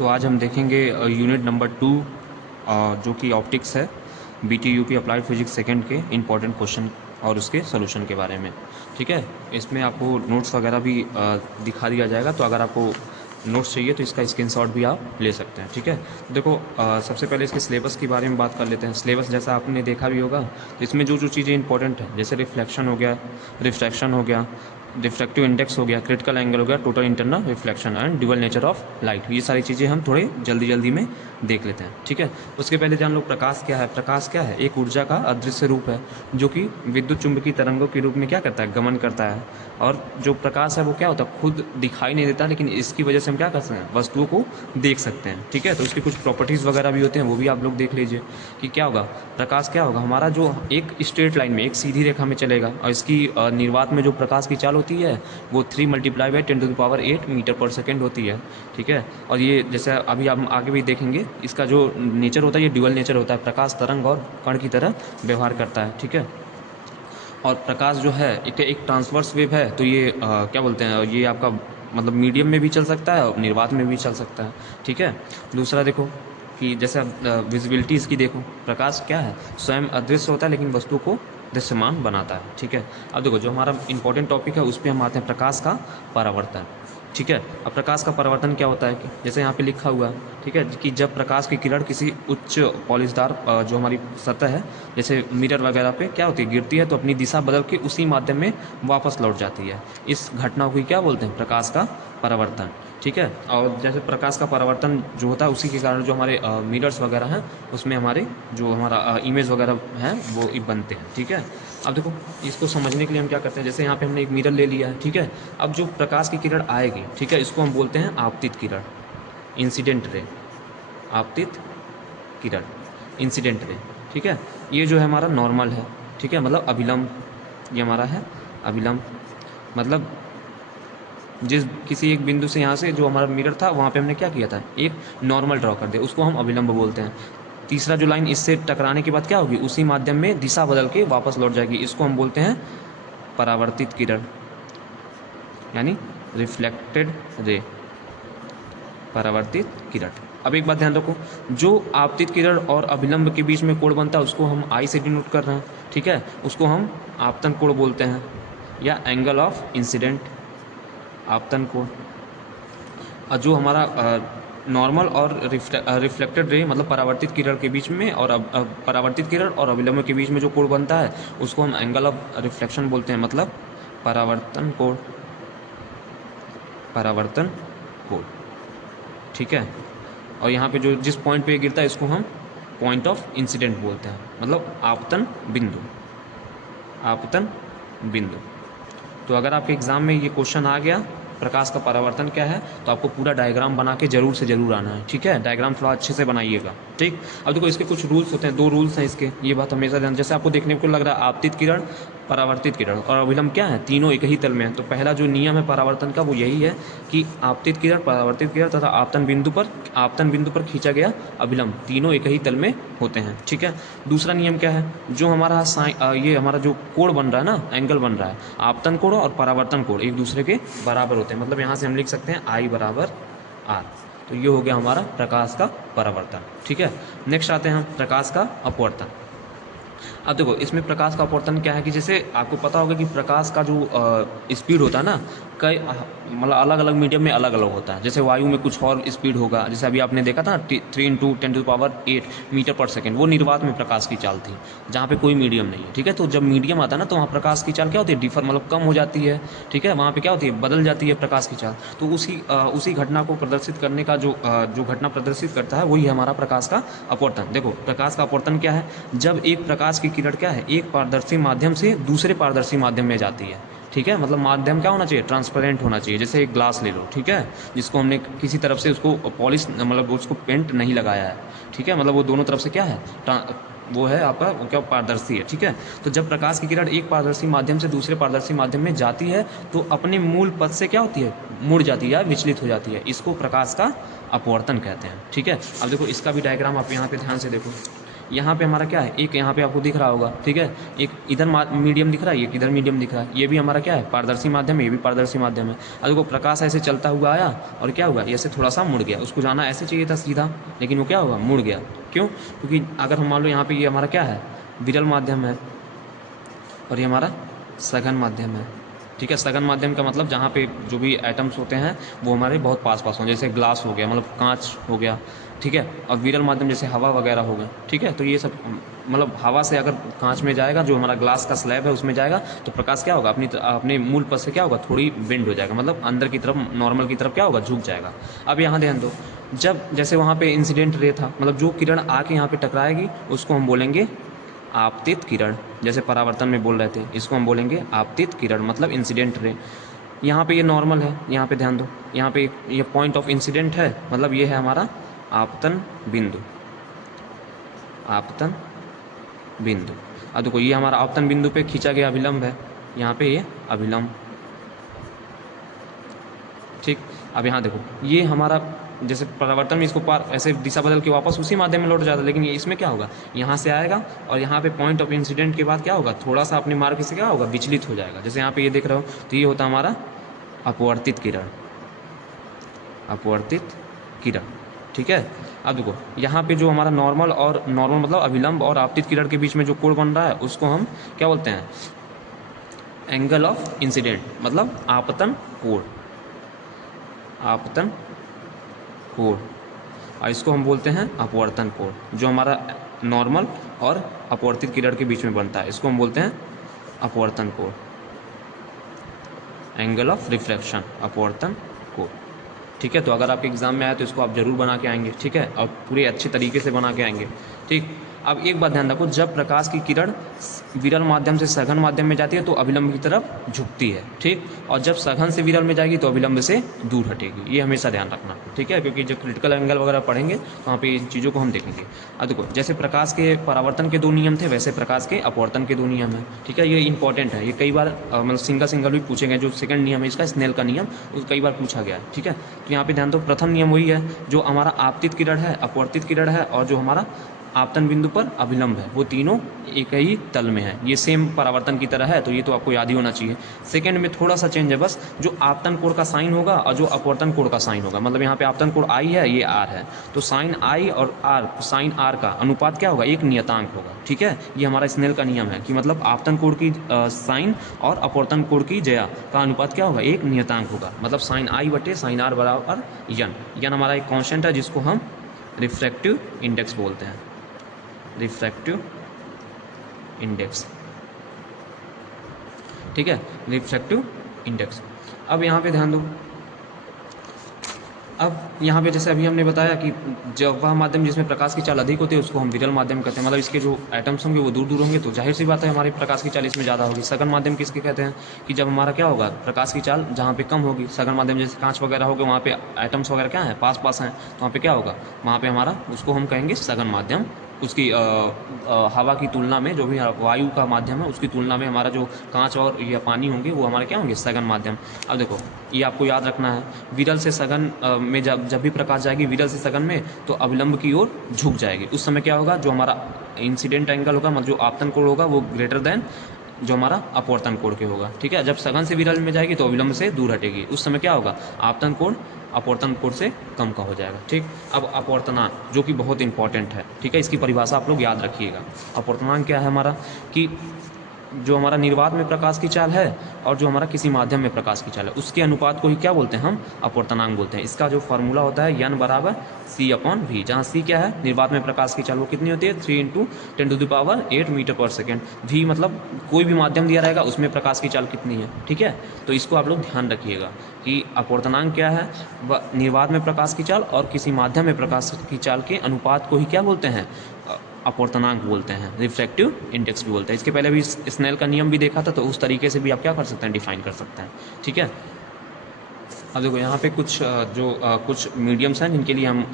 तो आज हम देखेंगे यूनिट नंबर 2 जो कि ऑप्टिक्स है, BTUP अप्लाइड फिजिक्स सेकंड के इम्पॉर्टेंट क्वेश्चन और उसके सोल्यूशन के बारे में। ठीक है, इसमें आपको नोट्स वगैरह भी दिखा दिया जाएगा, तो अगर आपको नोट्स चाहिए तो इसका स्क्रीनशॉट भी आप ले सकते हैं। ठीक है, तो देखो सबसे पहले इसके सिलेबस के बारे में बात कर लेते हैं। सिलेबस जैसा आपने देखा भी होगा, तो इसमें जो जो चीज़ें इंपॉर्टेंट है, जैसे रिफ्लेक्शन हो गया, रिफ्रैक्शन हो गया, रिफ्रैक्टिव इंडेक्स हो गया, क्रिटिकल एंगल हो गया, total internal reflection and dual nature of light, ये सारी चीज़ें हम थोड़े जल्दी जल्दी में देख लेते हैं। ठीक है, उसके पहले जान लो प्रकाश क्या है। प्रकाश क्या है? एक ऊर्जा का अदृश्य रूप है जो कि विद्युत चुंबकीय तरंगों के रूप में क्या करता है, गमन करता है। और जो प्रकाश है वो क्या होता है, खुद दिखाई नहीं देता, लेकिन इसकी वजह से हम क्या कर सकते हैं, वस्तुओं को देख सकते हैं। ठीक है, तो उसकी कुछ प्रॉपर्टीज़ वगैरह भी होते हैं, वो भी आप लोग देख लीजिए कि क्या होगा। प्रकाश क्या होगा, हमारा जो एक स्ट्रेट लाइन में, एक सीधी रेखा में चलेगा, और इसकी निर्वात में जो प्रकाश की चाल होती है वो 3 × 10⁸ मीटर पर सेकेंड होती है। ठीक है, और ये जैसे अभी हम आगे भी देखेंगे, इसका जो नेचर होता है ये ड्यूअल नेचर होता है, प्रकाश तरंग और कण की तरह व्यवहार करता है। ठीक है, और प्रकाश जो है एक ट्रांसवर्स वेव है, तो ये क्या बोलते हैं, ये आपका मतलब मीडियम में भी चल सकता है और निर्वात में भी चल सकता है। ठीक है, दूसरा देखो कि जैसे विजिबिलिटी इसकी देखो, प्रकाश क्या है, स्वयं अदृश्य होता है लेकिन वस्तु को दृश्यमान बनाता है। ठीक है, अब देखो जो हमारा इंपॉर्टेंट टॉपिक है उस पर हम आते हैं, प्रकाश का परावर्तन। ठीक है, अब प्रकाश का परावर्तन क्या होता है कि जैसे यहाँ पे लिखा हुआ है, ठीक है, कि जब प्रकाश की किरण किसी उच्च पॉलिशदार जो हमारी सतह है, जैसे मिरर वगैरह पे क्या होती है, गिरती है, तो अपनी दिशा बदल के उसी माध्यम में वापस लौट जाती है। इस घटना को क्या बोलते हैं, प्रकाश का परावर्तन। ठीक है, और जैसे प्रकाश का परावर्तन जो होता है उसी के कारण जो हमारे मिरर्स वगैरह हैं उसमें हमारे जो हमारा इमेज वगैरह हैं वो बनते हैं। ठीक है, अब देखो इसको समझने के लिए हम क्या करते हैं, जैसे यहाँ पे हमने एक मिरर ले लिया है। ठीक है, अब जो प्रकाश की किरण आएगी, ठीक है, इसको हम बोलते हैं आपतित किरण, इंसिडेंट रे, आपतित किरण, इंसिडेंट रे। ठीक है, ये जो है हमारा नॉर्मल है। ठीक है, मतलब अभिलंब, ये हमारा है अभिलंब, मतलब जिस किसी एक बिंदु से यहाँ से जो हमारा मिरर था वहाँ पे हमने क्या किया था, एक नॉर्मल ड्रॉ कर दिया, उसको हम अभिलंब बोलते हैं। तीसरा जो लाइन इससे टकराने के बाद क्या होगी, उसी माध्यम में दिशा बदल के वापस लौट जाएगी, इसको हम बोलते हैं परावर्तित किरण, यानी रिफ्लेक्टेड रे, परावर्तित किरण। अब एक बात ध्यान रखो, जो आपतित किरण और अभिलंब के बीच में कोण बनता है उसको हम आई से डिनोट कर रहे हैं। ठीक है, उसको हम आपतन कोण बोलते हैं, या एंगल ऑफ इंसिडेंट, आपतन कोण। और जो हमारा नॉर्मल और रिफ्लेक्टेड रे मतलब परावर्तित किरण के बीच में, और परावर्तित किरण और अभिलंब के बीच में जो कोण बनता है उसको हम एंगल ऑफ रिफ्लेक्शन बोलते हैं, मतलब परावर्तन कोण, परावर्तन कोण। ठीक है, और यहाँ पे जो जिस पॉइंट पे गिरता है इसको हम पॉइंट ऑफ इंसिडेंट बोलते हैं, मतलब आपतन बिंदु, आपतन बिंदु। तो अगर आपके एग्जाम में ये क्वेश्चन आ गया प्रकाश का परावर्तन क्या है, तो आपको पूरा डायग्राम बना के जरूर से जरूर आना है। ठीक है, डायग्राम थोड़ा अच्छे से बनाइएगा। ठीक, अब देखो इसके कुछ रूल्स होते हैं, 2 रूल्स हैं इसके, ये बात हमेशा ध्यान, जैसे आपको देखने को लग रहा है आपतित किरण, परावर्तित किरण और अभिलंब क्या है, तीनों एक ही तल में है। तो पहला जो नियम है परावर्तन का वो यही है कि आपतित किरण, परावर्तित किरण तथा आपतन बिंदु पर खींचा गया अभिलंब तीनों एक ही तल में होते हैं। ठीक है, दूसरा नियम क्या है, जो हमारा ये हमारा जो कोण बन रहा है ना, एंगल बन रहा है, आपतन कोण और परावर्तन कोण एक दूसरे के बराबर होते हैं, मतलब यहाँ से हम लिख सकते हैं I = R। तो ये हो गया हमारा प्रकाश का परावर्तन। ठीक है, नेक्स्ट आते हैं हम प्रकाश का अपवर्तन। अब देखो इसमें प्रकाश का अपवर्तन क्या है कि जैसे आपको पता होगा कि प्रकाश का जो स्पीड होता है ना, कई मतलब अलग अलग मीडियम में अलग अलग होता है। जैसे वायु में कुछ और स्पीड होगा, जैसे अभी आपने देखा था 3 × 10⁸ मीटर पर सेकेंड, वो निर्वात में प्रकाश की चाल थी जहाँ पे कोई मीडियम नहीं है। ठीक है, तो जब मीडियम आता है ना तो वहाँ प्रकाश की चाल क्या होती है, डिफर मतलब कम हो जाती है। ठीक है, वहाँ पे क्या होती है, बदल जाती है प्रकाश की चाल। तो उसी घटना को प्रदर्शित करने का जो घटना प्रदर्शित करता है वही है हमारा प्रकाश का अपवर्तन। देखो प्रकाश का अपवर्तन क्या है, जब एक प्रकाश की किरण क्या है, एक पारदर्शी माध्यम से दूसरे पारदर्शी माध्यम में जाती है। ठीक है, मतलब माध्यम क्या होना चाहिए, ट्रांसपेरेंट होना चाहिए। जैसे एक ग्लास ले लो, ठीक है, जिसको हमने किसी तरफ से उसको पॉलिश मतलब उसको पेंट नहीं लगाया है। ठीक है, मतलब वो दोनों तरफ से क्या है, वो है आपका क्या, पारदर्शी है। ठीक है, तो जब प्रकाश की किरण एक पारदर्शी माध्यम से दूसरे पारदर्शी माध्यम में जाती है तो अपने मूल पथ से क्या होती है, मुड़ जाती है या विचलित हो जाती है, इसको प्रकाश का अपवर्तन कहते हैं। ठीक है, अब देखो इसका भी डायग्राम आप यहाँ पे ध्यान से देखो, यहाँ पे हमारा क्या है, एक यहाँ पे आपको दिख रहा होगा, ठीक है, एक इधर मीडियम दिख रहा है, एक इधर मीडियम दिख रहा है, ये भी हमारा क्या है, पारदर्शी माध्यम है, ये भी पारदर्शी माध्यम है। अब देखो प्रकाश ऐसे चलता हुआ आया और क्या हुआ, ऐसे थोड़ा सा मुड़ गया, उसको जाना ऐसे चाहिए था सीधा, लेकिन वो क्या हुआ, मुड़ गया। क्यों? क्योंकि अगर हम मान लो यहाँ पे ये हमारा क्या है, विरल माध्यम है और ये हमारा सघन माध्यम है, ठीक है। सघन माध्यम का मतलब जहाँ पे जो भी एटम्स होते हैं वो हमारे बहुत पास पास हों, जैसे ग्लास हो गया, मतलब कांच हो गया, ठीक है। और विरल माध्यम जैसे हवा वगैरह हो गया, ठीक है। तो ये सब मतलब हवा से अगर कांच में जाएगा, जो हमारा ग्लास का स्लैब है उसमें जाएगा, तो प्रकाश क्या होगा, अपने मूल पथ से क्या होगा, थोड़ी बेंड हो जाएगा, मतलब अंदर की तरफ, नॉर्मल की तरफ क्या होगा, झुक जाएगा। अब यहाँ ध्यान दो, जब जैसे वहाँ पे इंसिडेंट रे था, मतलब जो किरण आके यहाँ पे टकराएगी उसको हम बोलेंगे आपतित किरण। जैसे परावर्तन में बोल रहे थे, इसको हम बोलेंगे आपतित किरण, मतलब इंसिडेंट रे। यहाँ पे ये नॉर्मल है, यहाँ पे ध्यान दो, यहाँ पे ये पॉइंट ऑफ इंसिडेंट है, मतलब ये है हमारा आपतन बिंदु, आपतन बिंदु। अब देखो ये हमारा आपतन बिंदु पे खींचा गया अभिलंब है, यहाँ पे ये अभिलंब, ठीक। अब यहाँ देखो ये हमारा, जैसे परावर्तन में इसको पार ऐसे दिशा बदल के वापस उसी माध्यम में लौट जाता है, लेकिन ये इसमें क्या होगा, यहाँ से आएगा और यहाँ पे पॉइंट ऑफ इंसिडेंट के बाद क्या होगा, थोड़ा सा अपने मार्ग से क्या होगा, विचलित हो जाएगा। जैसे यहाँ पे ये देख रहे हो, तो ये होता है हमारा अपवर्तित किरण, अपवर्तित किरण, ठीक है। अब देखो यहाँ पे जो हमारा नॉर्मल मतलब अभिलंब और आपतित किरण के बीच में जो कोण बन रहा है उसको हम क्या बोलते हैं, एंगल ऑफ इंसिडेंट, मतलब आपतन कोण, आपतन कोण। और इसको हम बोलते हैं अपवर्तन कोण, जो हमारा नॉर्मल और अपवर्तित किरण के बीच में बनता है, इसको हम बोलते हैं अपवर्तन कोण, एंगल ऑफ रिफ्लेक्शन, अपवर्तन कोण, ठीक है। तो अगर आपके एग्जाम में आए तो इसको आप जरूर बना के आएंगे, ठीक है, और पूरे अच्छे तरीके से बना के आएंगे, ठीक। अब एक बात ध्यान रखो, जब प्रकाश की किरण विरल माध्यम से सघन माध्यम में जाती है तो अभिलंब की तरफ झुकती है, ठीक। और जब सघन से विरल में जाएगी तो अभिलंब से दूर हटेगी, ये हमेशा ध्यान रखना, ठीक है, क्योंकि जब क्रिटिकल एंगल वगैरह पढ़ेंगे तो वहाँ पे इन चीज़ों को हम देखेंगे। अब देखो जैसे प्रकाश के परावर्तन के 2 नियम थे, वैसे प्रकाश के अपवर्तन के 2 नियम हैं, ठीक है। ये इंपॉर्टेंट है, ये कई बार मतलब सिंगल भी पूछे गए। जो सेकंड नियम है इसका, स्नेल का नियम, वो कई बार पूछा गया है, ठीक है। तो यहाँ पे ध्यान दो, प्रथम नियम वही है, जो हमारा आपतित किरण है, अपवर्तित किरण है, और जो हमारा आपतन बिंदु पर अभिलंब है, वो तीनों एक ही तल में है, ये सेम परावर्तन की तरह है, तो ये तो आपको याद ही होना चाहिए। सेकंड में थोड़ा सा चेंज है बस, जो आपतन कोण का साइन होगा और जो अपवर्तन कोण का साइन होगा, मतलब यहाँ पे आपतन कोण आई है, ये आर है, तो साइन आई और आर, साइन आर का अनुपात क्या होगा, एक नियतांक होगा, ठीक है। ये हमारा स्नेल का नियम है कि मतलब आपतन कोण की साइन और अपवर्तन कोण की जया का अनुपात क्या होगा, एक नियतांक होगा, मतलब साइन आई बटे साइन आर बराबर यन। यन हमारा एक कॉन्स्टेंट है जिसको हम रिफ्रैक्टिव इंडेक्स बोलते हैं, रिफ्रैक्टिव इंडेक्स, ठीक है, रिफ्रैक्टिव इंडेक्स। अब यहाँ पे ध्यान दो, अब यहाँ पे जैसे अभी हमने बताया कि जब वह माध्यम जिसमें प्रकाश की चाल अधिक होती है उसको हम विरल माध्यम कहते हैं, मतलब इसके जो एटम्स होंगे वो दूर दूर होंगे, तो जाहिर सी बात है हमारी प्रकाश की चाल इसमें ज़्यादा होगी। सघन माध्यम किसके कहते हैं, कि जब हमारा क्या होगा, प्रकाश की चाल जहाँ पे कम होगी, सघन माध्यम जैसे कांच वगैरह होगा, वहाँ पे एटम्स वगैरह क्या है, पास पास हैं, तो वहाँ पे क्या होगा, वहाँ पे हमारा उसको हम कहेंगे सघन माध्यम। उसकी हवा की तुलना में, जो भी वायु का माध्यम है उसकी तुलना में हमारा जो कांच और या पानी होंगे वो हमारे क्या होंगे, सघन माध्यम। अब देखो ये आपको याद रखना है, विरल से सघन में जब भी प्रकाश जाएगी विरल से सघन में, तो अविलंब की ओर झुक जाएगी। उस समय क्या होगा, जो हमारा इंसिडेंट एंगल होगा, मतलब जो आपतन कोण होगा, वो ग्रेटर देन जो हमारा अपवर्तन कोण के होगा, ठीक है। जब सघन से विरल में जाएगी तो अविलंब से दूर हटेगी, उस समय क्या होगा, आपतन कोण अपवर्तन कोण से कम का हो जाएगा, ठीक। अब अपवर्तनांक जो कि बहुत इंपॉर्टेंट है, ठीक है, इसकी परिभाषा आप लोग याद रखिएगा। अपवर्तनांक क्या है हमारा, कि जो हमारा निर्वात में प्रकाश की चाल है और जो हमारा किसी माध्यम में प्रकाश की चाल है, उसके अनुपात को ही क्या बोलते हैं, हम अपवर्तनांक बोलते हैं। इसका जो फॉर्मूला होता है n बराबर c/v, जहाँ c क्या है, निर्वात में प्रकाश की चाल, वो कितनी होती है, 3 × 10⁸ मीटर पर सेकेंड। v मतलब कोई भी माध्यम दिया रहेगा उसमें प्रकाश की चाल कितनी है, ठीक है। तो इसको आप लोग ध्यान रखिएगा कि अपवर्तनांक क्या है, निर्वात में प्रकाश की चाल और किसी माध्यम में प्रकाश की चाल के अनुपात को ही क्या बोलते हैं, अपवर्तनांक बोलते हैं, रिफ्रैक्टिव इंडेक्स भी बोलते हैं। इसके पहले भी स्नेल का नियम भी देखा था, तो उस तरीके से भी आप क्या कर सकते हैं, डिफाइन कर सकते हैं, ठीक है। अब देखो यहाँ पे कुछ कुछ मीडियम्स हैं जिनके लिए हम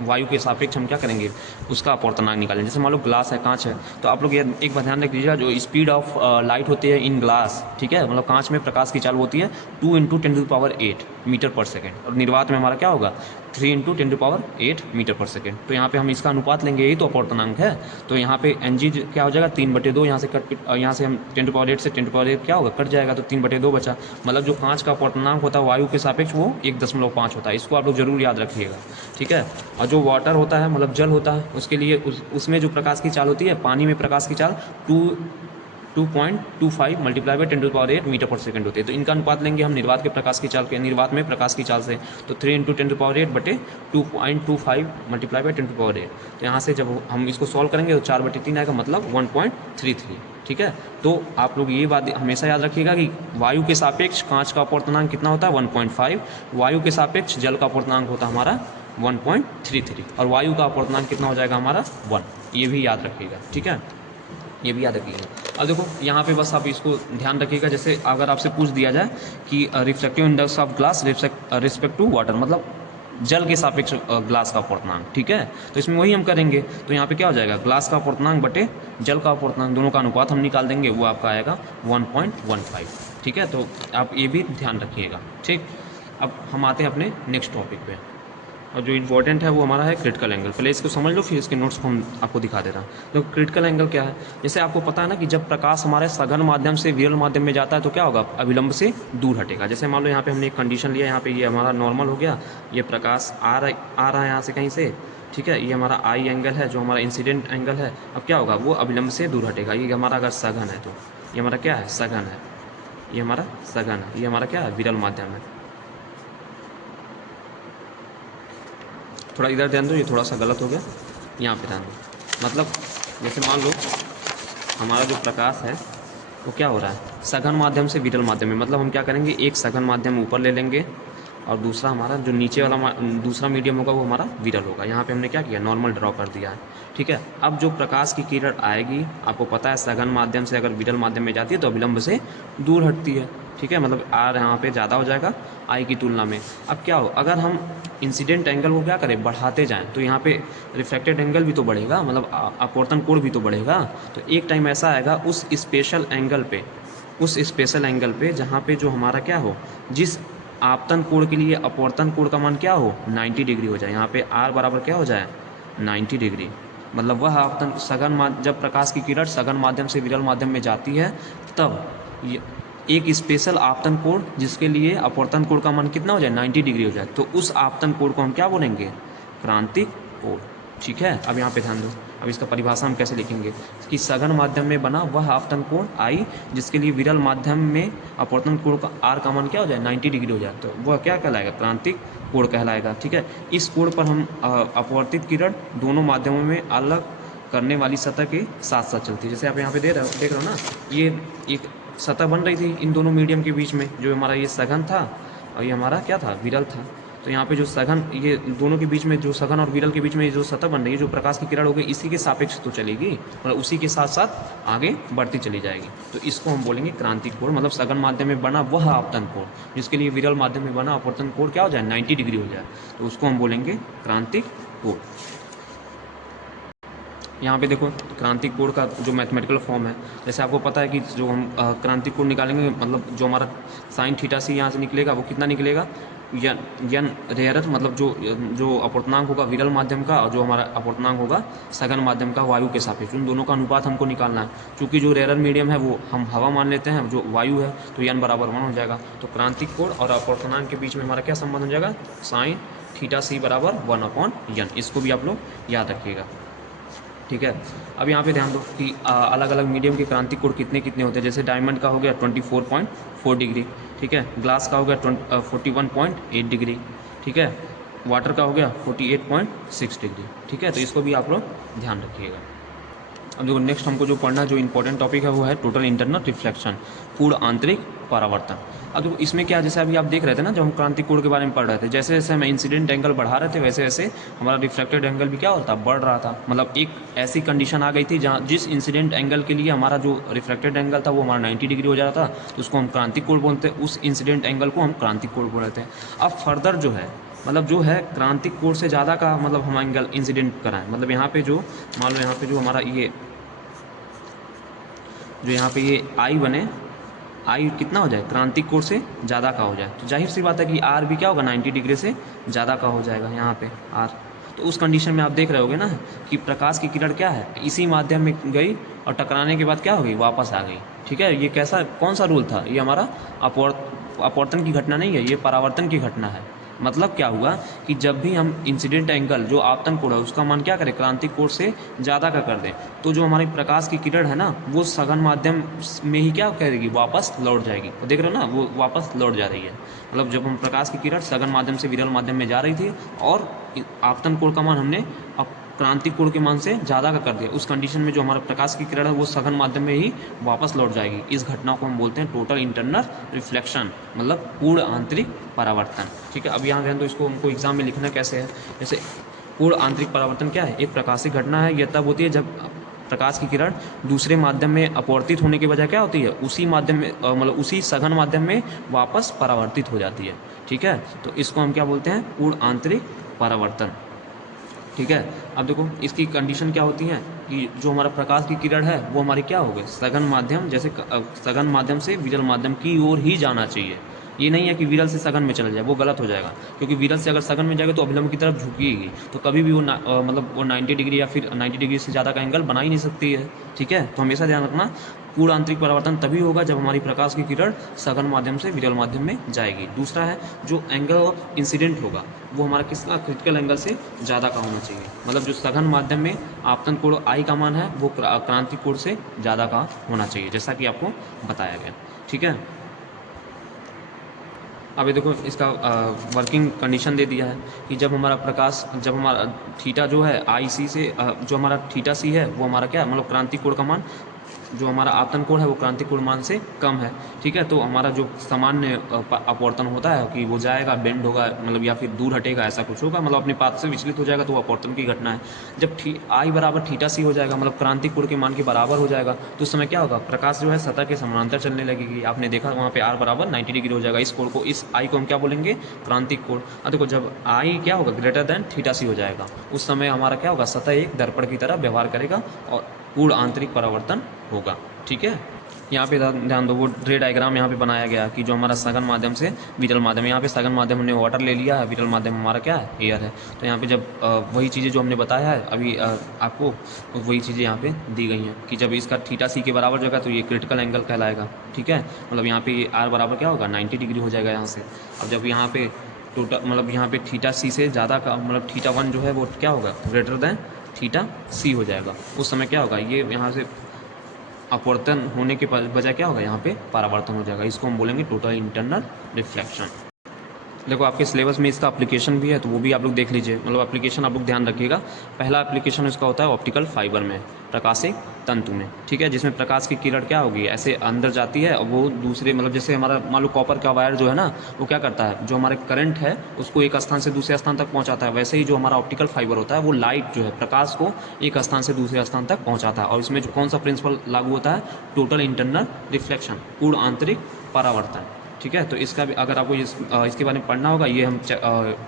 वायु के सापेक्ष हम क्या करेंगे, उसका अपवर्तनांक निकालें। जैसे मान लो ग्लास है, कांच है, तो आप लोग ये एक बार ध्यान रख लीजिएगा, जो स्पीड ऑफ लाइट होती है इन ग्लास, ठीक है, मतलब कांच में प्रकाश की चाल होती है 2 × 10⁸ मीटर पर सेकेंड, और निर्वात में हमारा क्या होगा 3 × 10⁸ मीटर पर सेकेंड। तो यहाँ पे हम इसका अनुपात लेंगे, यही तो अपवर्तनांक है। तो यहाँ पे एनजी क्या हो जाएगा 3/2, यहाँ से यहाँ से हम 10⁸ से 10⁸ क्या होगा कट जाएगा, तो 3/2 बचा। मतलब जो कांच का अपवर्तनांक होता है वायु के सापेक्ष वो 1.5 होता है। इसको आप लोग जरूर याद रखिएगा, ठीक है। और जो वाटर होता है मतलब जल होता है, उसके लिए उसमें जो प्रकाश की चाल होती है, पानी में प्रकाश की चाल 2.25 मल्टीप्लाई बाई 10⁸ मीटर पर सेकंड होती है। तो इनका अनुपात लेंगे हम निर्वात के प्रकाश की चाल के, निर्वात में प्रकाश की चाल से, तो 3 × 10⁸ बटे 2.25 मल्टीप्लाई बाई 10⁸। तो यहाँ से जब हम इसको सॉल्व करेंगे तो 4/3 आएगा, मतलब 1.33, ठीक है। तो आप लोग ये बात हमेशा याद रखिएगा कि वायु के सापेक्ष कांच का अपवर्तनांक कितना होता है 1.5, वायु के सापेक्ष जल का अपवर्तनांक होता है हमारा 1.33, और वायु का अपवर्तनांक कितना हो जाएगा हमारा 1। ये भी याद रखिएगा, ठीक है, ये भी याद रखिएगा। अब देखो यहाँ पे बस आप इसको ध्यान रखिएगा, जैसे अगर आपसे पूछ दिया जाए कि refractive index of glass respect to water, मतलब जल के सापेक्ष ग्लास का अपवर्तनांक, ठीक है। तो इसमें वही हम करेंगे। तो यहाँ पे क्या हो जाएगा, ग्लास का अपवर्तनांक बटे जल का अपवर्तनांक, दोनों का अनुपात हम निकाल देंगे, वो आपका आएगा 1.15, ठीक है। तो आप ये भी ध्यान रखिएगा, ठीक। अब हम आते हैं अपने नेक्स्ट टॉपिक पे, और जो इम्पोर्टेंट है वो हमारा है क्रिटिकल एंगल। पहले इसको समझ लो, फिर इसके नोट्स को हम आपको दिखा दे रहा हूँ। तो क्रिटिकल एंगल क्या है, जैसे आपको पता है ना कि जब प्रकाश हमारे सघन माध्यम से विरल माध्यम में जाता है तो क्या होगा, अविलंब से दूर हटेगा। जैसे मान लो यहाँ पे हमने एक कंडीशन लिया, यहाँ पे ये हमारा नॉर्मल हो गया, ये प्रकाश आ रहा है यहाँ से कहीं से, ठीक है। ये हमारा आई एंगल है, जो हमारा इंसिडेंट एंगल है। अब क्या होगा, वो अविलंब से दूर हटेगा। ये हमारा अगर सघन है तो ये हमारा क्या है, सघन है, ये हमारा सघन है, ये हमारा क्या है, विरल माध्यम है। थोड़ा इधर ध्यान दो, ये थोड़ा सा गलत हो गया, यहाँ पे ध्यान दो। मतलब जैसे मान लो हमारा जो प्रकाश है वो क्या हो रहा है, सघन माध्यम से विरल माध्यम में। मतलब हम क्या करेंगे, एक सघन माध्यम ऊपर ले लेंगे और दूसरा हमारा जो नीचे वाला दूसरा मीडियम होगा वो हमारा विरल होगा। यहाँ पे हमने क्या किया, नॉर्मल ड्रॉ कर दिया है, ठीक है। अब जो प्रकाश की किरण आएगी, आपको पता है सघन माध्यम से अगर विरल माध्यम में जाती है तो अविलंब से दूर हटती है, ठीक है। मतलब आर यहाँ पे ज़्यादा हो जाएगा आई की तुलना में। अब क्या हो, अगर हम इंसिडेंट एंगल को क्या करें, बढ़ाते जाएं, तो यहाँ पे रिफ्लेक्टेड एंगल भी तो बढ़ेगा, मतलब अपवर्तन कोण भी तो बढ़ेगा। तो एक टाइम ऐसा आएगा उस स्पेशल एंगल पे जहाँ पे जो हमारा क्या हो, जिस आपतन कोण के लिए अपवर्तन कोण का मान क्या हो 90 डिग्री हो जाए। यहाँ पे आर बराबर क्या हो जाए 90 डिग्री। मतलब वह आपतन जब प्रकाश की किरण सघन माध्यम से विरल माध्यम में जाती है तब एक स्पेशल आपतन कोण जिसके लिए अपवर्तन कोण का मान कितना हो जाए 90 डिग्री हो जाए, तो उस आपतन कोण को हम क्या बोलेंगे, क्रांतिक कोण, ठीक है। अब यहाँ पे ध्यान दो, अब इसका परिभाषा हम कैसे लिखेंगे कि सघन माध्यम में बना वह आपतन कोण आई जिसके लिए विरल माध्यम में अपवर्तन कोण का आर का मान क्या हो जाए 90 डिग्री हो जाए, तो वह क्या कहलाएगा, क्रांतिक कोण कहलाएगा, ठीक है। इस कोण पर हम अपवर्तित किरण दोनों माध्यमों में अलग करने वाली सतह के साथ साथ चलती है। जैसे आप यहाँ पे देख रहे हो ना, ये एक सतह बन रही थी इन दोनों मीडियम के बीच में, जो हमारा ये सघन था और ये हमारा क्या था, विरल था। तो यहाँ पे जो सघन, ये दोनों के बीच में जो सघन और विरल के बीच में जो सतह बन रही है, जो प्रकाश की किरण होगी इसी के सापेक्ष तो चलेगी, मतलब उसी के साथ साथ आगे बढ़ती चली जाएगी। तो इसको हम बोलेंगे क्रांतिक कोण। मतलब सघन माध्यम में बना वह आपतन कोण जिसके लिए विरल माध्यम में बना अपवर्तन कोण क्या हो जाए 90 डिग्री हो जाए, तो उसको हम बोलेंगे क्रांतिक कोण। यहाँ पे देखो क्रांतिक कोण का जो मैथमेटिकल फॉर्म है, जैसे आपको पता है कि जो हम क्रांतिक कोण निकालेंगे, मतलब जो हमारा साइन थीटा सी यहाँ से निकलेगा वो कितना निकलेगा, यन रेयर, मतलब जो अपवर्तनांक होगा विरल माध्यम का और जो हमारा अपवर्तनांक होगा सघन माध्यम का वायु के सापेक्ष, उन दोनों का अनुपात हमको निकालना है। चूँकि जो रेयर मीडियम है वो हम हवा मान लेते हैं, जो वायु है, तो यन बराबर 1 हो जाएगा। तो क्रांतिक कोण और अपवर्तनांक के बीच में हमारा क्या संबंध हो जाएगा, साइन थीटा सी बराबर 1/n। इसको भी आप लोग याद रखिएगा, ठीक है। अब यहाँ पे ध्यान दो कि अलग अलग मीडियम के क्रांतिक कोण कितने कितने होते हैं। जैसे डायमंड का हो गया 24.4 डिग्री, ठीक है। ग्लास का हो गया 41.8 डिग्री, ठीक है। वाटर का हो गया 48.6 डिग्री, ठीक है। तो इसको भी आप लोग ध्यान रखिएगा। अब देखो नेक्स्ट हमको जो पढ़ना है, जो इंपॉर्टेंट टॉपिक है वो है टोटल इंटरनल रिफ्लेक्शन, पूर्ण आंतरिक परावर्तन। अब देखो इसमें क्या, जैसे अभी आप देख रहे थे ना, जब हम क्रांतिक कोण के बारे में पढ़ रहे थे, जैसे जैसे हम इंसिडेंट एंगल बढ़ा रहे थे वैसे वैसे हमारा रिफ्लेक्टेड एंगल भी क्या होता बढ़ रहा था। मतलब एक ऐसी कंडीशन आ गई थी जहाँ जिस इंसिडेंट एंगल के लिए हमारा जो रिफ्लेक्टेड एंगल था वो हमारा 90 डिग्री हो जा रहा था, तो उसको हम क्रांतिक कोण बोलते हैं, उस इंसिडेंट एंगल को हम क्रांतिक कोण बोलते हैं। अब फर्दर जो है, मतलब जो है क्रांतिक कोण से ज़्यादा का मतलब हम एंगल इंसिडेंट कराएं, मतलब यहाँ पे जो मान लो यहाँ पे जो हमारा ये जो यहाँ पे ये आई बने, आई कितना हो जाए, क्रांतिक कोण से ज़्यादा का हो जाए, तो जाहिर सी बात है कि आर भी क्या होगा, 90 डिग्री से ज़्यादा का हो जाएगा यहाँ पे आर। तो उस कंडीशन में आप देख रहे होगे ना कि प्रकाश की किरण क्या है, इसी माध्यम में गई और टकराने के बाद क्या हो गई, वापस आ गई। ठीक है, ये कैसा, कौन सा रूल था, ये हमारा अपवर्तन की घटना नहीं है, ये परावर्तन की घटना है। मतलब क्या हुआ कि जब भी हम इंसिडेंट एंगल जो आपतन कोण है उसका मान क्या करें, क्रांतिक कोण से ज़्यादा का कर दें, तो जो हमारी प्रकाश की किरण है ना वो सघन माध्यम में ही क्या करेगी, वापस लौट जाएगी। तो देख रहे हो ना, वो वापस लौट जा रही है। मतलब जब हम प्रकाश की किरण सघन माध्यम से विरल माध्यम में जा रही थी और आपतन कोण का मान हमने अब क्रांतिक कोण के मान से ज़्यादा का कर दिया, उस कंडीशन में जो हमारा प्रकाश की किरण है वो सघन माध्यम में ही वापस लौट जाएगी। इस घटना को हम बोलते हैं टोटल इंटरनल रिफ्लेक्शन, मतलब पूर्ण आंतरिक परावर्तन। ठीक है, अब यहाँ ध्यान दो, इसको हमको एग्जाम में लिखना कैसे है। जैसे पूर्ण आंतरिक परावर्तन क्या है, एक प्रकाशिक घटना है, यह तब होती है जब प्रकाश की किरण दूसरे माध्यम में अपवर्तित होने के बजाय क्या होती है, उसी माध्यम में मतलब उसी सघन माध्यम में वापस परावर्तित हो जाती है। ठीक है, तो इसको हम क्या बोलते हैं, पूर्ण आंतरिक परावर्तन। ठीक है, अब देखो इसकी कंडीशन क्या होती है कि जो हमारा प्रकाश की किरण है वो हमारी क्या हो गई, सघन माध्यम, जैसे सघन माध्यम से विरल माध्यम की ओर ही जाना चाहिए। ये नहीं है कि विरल से सघन में चला जाए, वो गलत हो जाएगा, क्योंकि विरल से अगर सघन में जाएगा तो अभिलंब की तरफ झुकेगी, तो कभी भी वो मतलब वो 90 डिग्री या फिर 90 डिग्री से ज़्यादा का एंगल बना ही नहीं सकती है। ठीक है, तो हमेशा ध्यान रखना, पूर्ण आंतरिक परावर्तन तभी होगा जब हमारी प्रकाश की किरण सघन माध्यम से विरल माध्यम में जाएगी। दूसरा है जो एंगल ऑफ इंसिडेंट होगा वो हमारा किसका, क्रिटिकल एंगल से ज़्यादा का होना चाहिए। मतलब जो सघन माध्यम में आपतन कोण आई का मान है वो क्रांतिक कोण से ज़्यादा का होना चाहिए, जैसा कि आपको बताया गया। ठीक है, अब ये देखो इसका वर्किंग कंडीशन दे दिया है कि जब हमारा प्रकाश, जब हमारा थीटा जो है आई सी से जो हमारा थीटा सी है वो हमारा क्या, मतलब क्रांतिक कोण का मान, जो हमारा आपतन कोण है वो क्रांतिक कोण मान से कम है। ठीक है, तो हमारा जो सामान्य अपवर्तन होता है कि वो जाएगा, बेंड होगा, मतलब या फिर दूर हटेगा, ऐसा कुछ होगा, मतलब अपने पाथ से विचलित हो जाएगा, तो वो अपवर्तन की घटना है। जब आई बराबर थीटा सी हो जाएगा, मतलब क्रांतिक कोण के मान के बराबर हो जाएगा, तो उस समय क्या होगा, प्रकाश जो है सतह के समानांतर चलने लगेगी। आपने देखा वहाँ पे आर बराबर 90 डिग्री हो जाएगा। इस कोण को, इस आई को हम क्या बोलेंगे, क्रांतिक कोण। अब देखो जब आई क्या होगा, ग्रेटर देन थीटा सी हो जाएगा, उस समय हमारा क्या होगा, सतह एक दर्पण की तरह व्यवहार करेगा और पूर्ण आंतरिक परावर्तन होगा। ठीक है, यहाँ पे ध्यान दो, वो रे डायग्राम यहाँ पे बनाया गया कि जो हमारा सघन माध्यम से विरल माध्यम, यहाँ पे सघन माध्यम हमने वाटर ले लिया है, विरल माध्यम हमारा क्या है, एयर है। तो यहाँ पे जब वही चीज़ें जो हमने बताया है अभी आपको, वही चीज़ें यहाँ पे दी गई हैं कि जब इसका थीटा सी के बराबर होगा तो ये क्रिटिकल एंगल कहलाएगा। ठीक है, मतलब यहाँ पे आर बराबर क्या होगा, 90 डिग्री हो जाएगा यहाँ से। अब जब यहाँ पे टोटल, मतलब यहाँ पे थीटा सी से ज़्यादा का, मतलब थीटा वन जो है वो क्या होगा, ग्रेटर देन थीटा सी हो जाएगा, उस समय क्या होगा, ये यहाँ से अपवर्तन होने के बजाय क्या होगा, यहाँ पे परावर्तन हो जाएगा। इसको हम बोलेंगे टोटल इंटरनल रिफ्लेक्शन। देखो आपके सिलेबस में इसका एप्लीकेशन भी है, तो वो भी आप लोग देख लीजिए। मतलब एप्लीकेशन आप लोग ध्यान रखिएगा, पहला एप्लीकेशन इसका होता है ऑप्टिकल फाइबर में, प्रकाशिक तंतु में। ठीक है, जिसमें प्रकाश की किरण क्या होगी, ऐसे अंदर जाती है और वो दूसरे, मतलब जैसे हमारा मान लो कॉपर का वायर जो है ना, वो क्या करता है, जो हमारे करंट है उसको एक स्थान से दूसरे स्थान तक पहुंचाता है। वैसे ही जो हमारा ऑप्टिकल फाइबर होता है वो लाइट जो है, प्रकाश को एक स्थान से दूसरे स्थान तक पहुंचाता है। और इसमें जो कौन सा प्रिंसिपल लागू होता है, टोटल इंटरनल रिफ्लेक्शन, पूर्ण आंतरिक परावर्तन। ठीक है, तो इसका भी अगर आपको इसके बारे में पढ़ना होगा, ये हम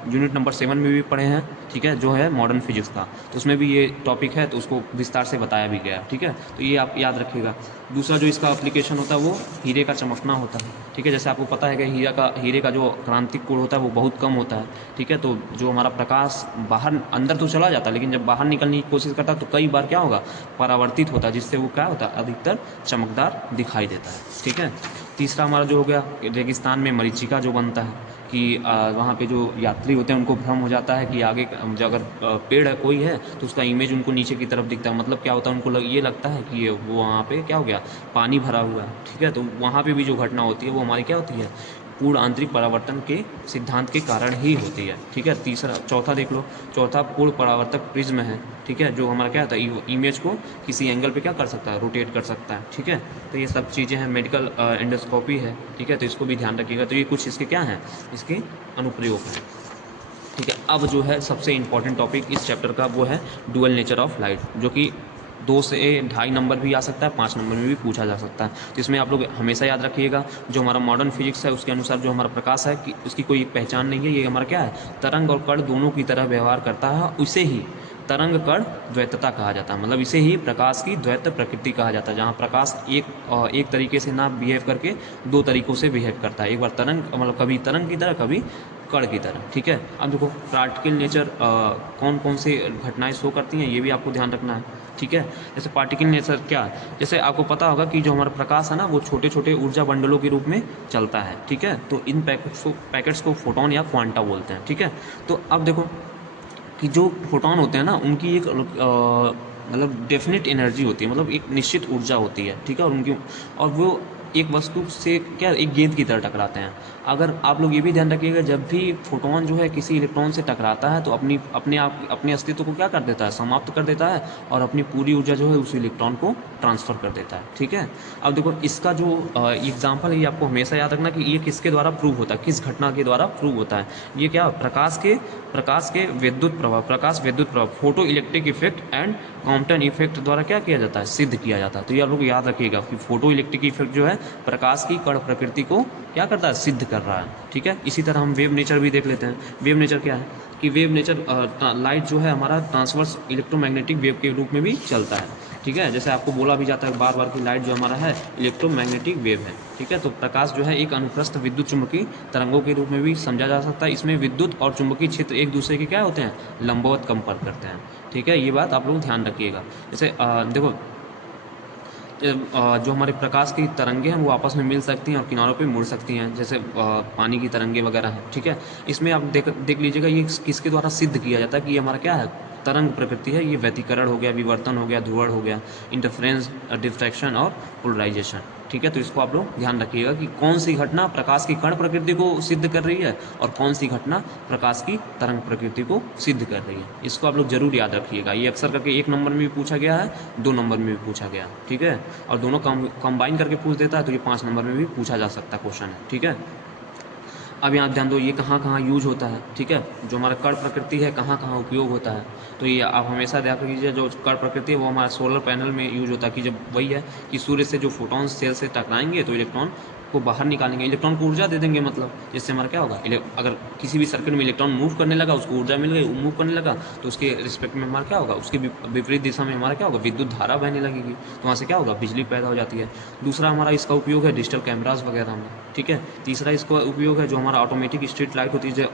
यूनिट नंबर 7 में भी पढ़े हैं। ठीक है, जो है मॉडर्न फिजिक्स का, तो उसमें भी ये टॉपिक है, तो उसको विस्तार से बताया भी गया। ठीक है, तो ये आप याद रखिएगा। दूसरा जो इसका एप्लीकेशन होता है वो हीरे का चमकना होता है। ठीक है, जैसे आपको पता है कि हीरे का जो क्रांतिक कोण होता है वो बहुत कम होता है। ठीक है, तो जो हमारा प्रकाश बाहर अंदर तो चला जाता है, लेकिन जब बाहर निकलने की कोशिश करता है तो कई बार क्या होगा, परावर्तित होता है, जिससे वो क्या होता है, अधिकतर चमकदार दिखाई देता है। ठीक है, तीसरा हमारा जो हो गया, रेगिस्तान में मरीचिका जो बनता है कि वहाँ पे जो यात्री होते हैं उनको भ्रम हो जाता है कि आगे जो अगर पेड़ है कोई है तो उसका इमेज उनको नीचे की तरफ दिखता है। मतलब क्या होता है, उनको ये लगता है कि वो वहाँ पे क्या हो गया, पानी भरा हुआ है। ठीक है, तो वहाँ पे भी जो घटना होती है वो हमारी क्या होती है, पूर्ण आंतरिक परावर्तन के सिद्धांत के कारण ही होती है। ठीक है, चौथा देख लो, चौथा पूर्ण परावर्तक प्रिज्म है। ठीक है, जो हमारा क्या होता है, इमेज को किसी एंगल पे क्या कर सकता है, रोटेट कर सकता है। ठीक है, तो ये सब चीज़ें हैं, मेडिकल एंडोस्कोपी है। ठीक है, तो इसको भी ध्यान रखिएगा। तो ये कुछ इसके क्या हैं, इसके अनुप्रयोग हैं। ठीक है, अब जो है सबसे इंपॉर्टेंट टॉपिक इस चैप्टर का वो है डुअल नेचर ऑफ लाइट, जो कि 2 से 2.5 नंबर भी आ सकता है, 5 नंबर में भी पूछा जा सकता है। तो इसमें आप लोग हमेशा याद रखिएगा, जो हमारा मॉडर्न फिजिक्स है उसके अनुसार जो हमारा प्रकाश है कि उसकी कोई पहचान नहीं है, ये हमारा क्या है, तरंग और कण दोनों की तरह व्यवहार करता है, उसे ही तरंग कण द्वैतता कहा जाता है, मतलब इसे ही प्रकाश की द्वैत प्रकृति कहा जाता है, जहाँ प्रकाश एक तरीके से ना बिहेव करके दो तरीक़ों से बिहेव करता है, एक बार तरंग मतलब कभी तरंग की तरह कभी कण की तरह। ठीक है, अब देखो पार्टिकल नेचर कौन कौन से घटनाएं शो करती हैं ये भी आपको ध्यान रखना है। ठीक है, जैसे पार्टिकल नेचर क्या है, जैसे आपको पता होगा कि जो हमारा प्रकाश है ना वो छोटे छोटे ऊर्जा बंडलों के रूप में चलता है। ठीक है, तो इन पैकेट्स को फोटोन या क्वांटा बोलते हैं। ठीक है, तो अब देखो कि जो फोटोन होते हैं ना उनकी एक मतलब डेफिनेट एनर्जी होती है, मतलब एक निश्चित ऊर्जा होती है। ठीक है, और वो एक वस्तु से क्या एक गेंद की तरह टकराते हैं। अगर आप लोग ये भी ध्यान रखिएगा, जब भी फोटोन जो है किसी इलेक्ट्रॉन से टकराता है तो अपने अस्तित्व को क्या कर देता है, समाप्त कर देता है, और अपनी पूरी ऊर्जा जो है उस इलेक्ट्रॉन को ट्रांसफ़र कर देता है। ठीक है, अब देखो इसका जो एग्जाम्पल है ये आपको हमेशा याद रखना कि ये किसके द्वारा प्रूव होता है, किस घटना के द्वारा प्रूव होता है। ये क्या, प्रकाश के विद्युत प्रभाव photo electric effect and Compton effect द्वारा क्या किया जाता है, सिद्ध किया जाता है। तो ये आप लोग याद रखिएगा कि फोटो इलेक्ट्रिक इफेक्ट जो है प्रकाश की कण प्रकृति को क्या करता है, सिद्ध कर रहा है। ठीक है, इसी तरह हम वेव नेचर भी देख लेते हैं। वेव नेचर क्या है कि वेव नेचर लाइट जो है हमारा ट्रांसवर्स इलेक्ट्रोमैग्नेटिक वेव के रूप में भी चलता है। ठीक है, जैसे आपको बोला भी जाता है बार बार कि लाइट जो हमारा है इलेक्ट्रोमैग्नेटिक वेव है। ठीक है, तो प्रकाश जो है एक अनुप्रस्थ विद्युत चुम्बकीय तरंगों के रूप में भी समझा जा सकता है। इसमें विद्युत और चुंबकीय क्षेत्र एक दूसरे के क्या होते हैं, लंबवत कंपर्क करते हैं। ठीक है, ये बात आप लोग ध्यान रखिएगा। जैसे देखो जो हमारे प्रकाश की तरंगे हैं वो आपस में मिल सकती हैं और किनारों पे मुड़ सकती हैं, जैसे पानी की तरंगे वगैरह हैं। ठीक है, इसमें आप देख लीजिएगा ये किसके द्वारा सिद्ध किया जाता है कि ये हमारा क्या है, तरंग प्रकृति है। ये व्यतिकरण हो गया, विवर्तन हो गया, ध्रुवण हो गया, इंटरफ्रेंस, डिफ्रैक्शन और पोलराइजेशन। ठीक है, तो इसको आप लोग ध्यान रखिएगा कि कौन सी घटना प्रकाश की कण प्रकृति को सिद्ध कर रही है और कौन सी घटना प्रकाश की तरंग प्रकृति को सिद्ध कर रही है। इसको आप लोग जरूर याद रखिएगा। ये अक्सर करके 1 नंबर में भी पूछा गया है, 2 नंबर में भी पूछा गया। ठीक है, और दोनों कंबाइन करके पूछ देता है तो ये 5 नंबर में भी पूछा जा सकता क्वेश्चन है। ठीक है, अब यहाँ ध्यान दो ये कहाँ कहाँ यूज होता है। ठीक है, जो हमारा कण प्रकृति है कहाँ कहाँ उपयोग होता है, तो ये आप हमेशा ध्यान रखिए। जो कण प्रकृति है वो हमारे सोलर पैनल में यूज होता है कि जब वही है कि सूर्य से जो फोटॉन सेल से टकराएंगे तो इलेक्ट्रॉन को बाहर निकालेंगे, इलेक्ट्रॉन को ऊर्जा दे देंगे, मतलब जिससे हमारा क्या होगा, अगर किसी भी सर्किट में इलेक्ट्रॉन मूव करने लगा उसको ऊर्जा मिल गई, मूव करने लगा तो उसके रिस्पेक्ट में हमारा क्या होगा, उसके विपरीत दिशा में हमारा क्या होगा, विद्युत धारा बहने लगेगी, तो वहाँ से क्या होगा, बिजली पैदा हो जाती है। दूसरा हमारा इसका उपयोग है डिजिटल कैमराज वगैरह में। ठीक है, तीसरा इसका उपयोग है जो हमारा ऑटोमेटिक स्ट्रीट लाइट होती है, जो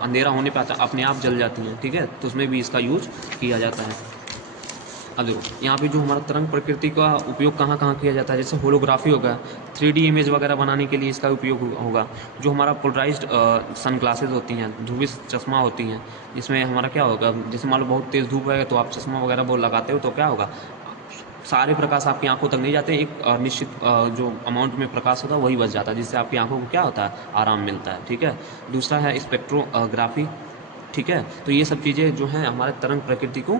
अंधेरा होने पर अपने आप जल जाती है। ठीक है, तो उसमें भी इसका यूज किया जाता है। अब देखो यहाँ पे जो हमारा तरंग प्रकृति का उपयोग कहाँ कहाँ किया जाता है, जैसे होलोग्राफी होगा, 3D इमेज वगैरह बनाने के लिए इसका उपयोग होगा। जो हमारा पोलराइज्ड सन ग्लासेज होती हैं, ध्रुवीय चश्मा होती हैं, इसमें हमारा क्या होगा, जैसे मान लो बहुत तेज़ धूप है तो आप चश्मा वगैरह वो लगाते हो तो क्या होगा, सारे प्रकाश आपकी आंखों तक नहीं जाते, एक निश्चित जो अमाउंट में प्रकाश होता है वही बच जाता है, जिससे आपकी आंखों को क्या होता है, आराम मिलता है। ठीक है, दूसरा है स्पेक्ट्रोग्राफी। ठीक है, तो ये सब चीज़ें जो हैं हमारे तरंग प्रकृति को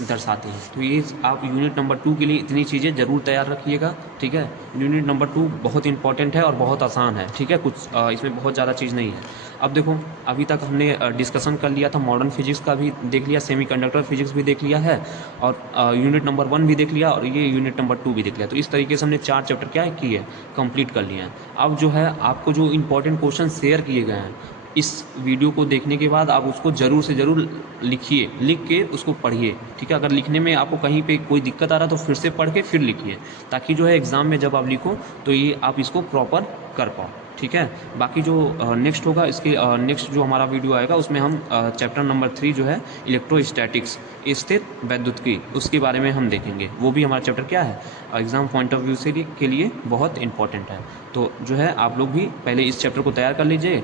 दर्शाती हैं। तो ये आप यूनिट नंबर 2 के लिए इतनी चीज़ें ज़रूर तैयार रखिएगा। ठीक है, यूनिट नंबर 2 बहुत इंपॉर्टेंट है और बहुत आसान है। ठीक है, कुछ इसमें बहुत ज़्यादा चीज़ नहीं है। अब देखो अभी तक हमने डिस्कशन कर लिया था, मॉडर्न फिजिक्स का भी देख लिया, सेमीकंडक्टर फिजिक्स भी देख लिया है, और यूनिट नंबर 1 भी देख लिया, और ये यूनिट नंबर 2 भी देख लिया। तो इस तरीके से हमने 4 चैप्टर क्या किए, कंप्लीट कर लिए हैं। अब जो है आपको जो इंपॉर्टेंट क्वेश्चन शेयर किए गए हैं, इस वीडियो को देखने के बाद आप उसको ज़रूर से ज़रूर लिखिए, लिख के उसको पढ़िए। ठीक है, अगर लिखने में आपको कहीं पे कोई दिक्कत आ रहा है तो फिर से पढ़ के फिर लिखिए, ताकि जो है एग्ज़ाम में जब आप लिखो तो ये आप इसको प्रॉपर कर पाओ। ठीक है, बाकी जो नेक्स्ट होगा, इसके नेक्स्ट जो हमारा वीडियो आएगा उसमें हम चैप्टर नंबर 3 जो है इलेक्ट्रोस्टैटिक्स, स्थिर वैद्युतिकी, उसके बारे में हम देखेंगे। वो भी हमारा चैप्टर क्या है, एग्ज़ाम पॉइंट ऑफ व्यू से के लिए बहुत इंपॉर्टेंट है। तो जो है आप लोग भी पहले इस चैप्टर को तैयार कर लीजिए।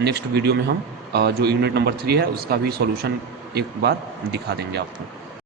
नेक्स्ट वीडियो में हम जो यूनिट नंबर 3 है उसका भी सॉल्यूशन एक बार दिखा देंगे आपको।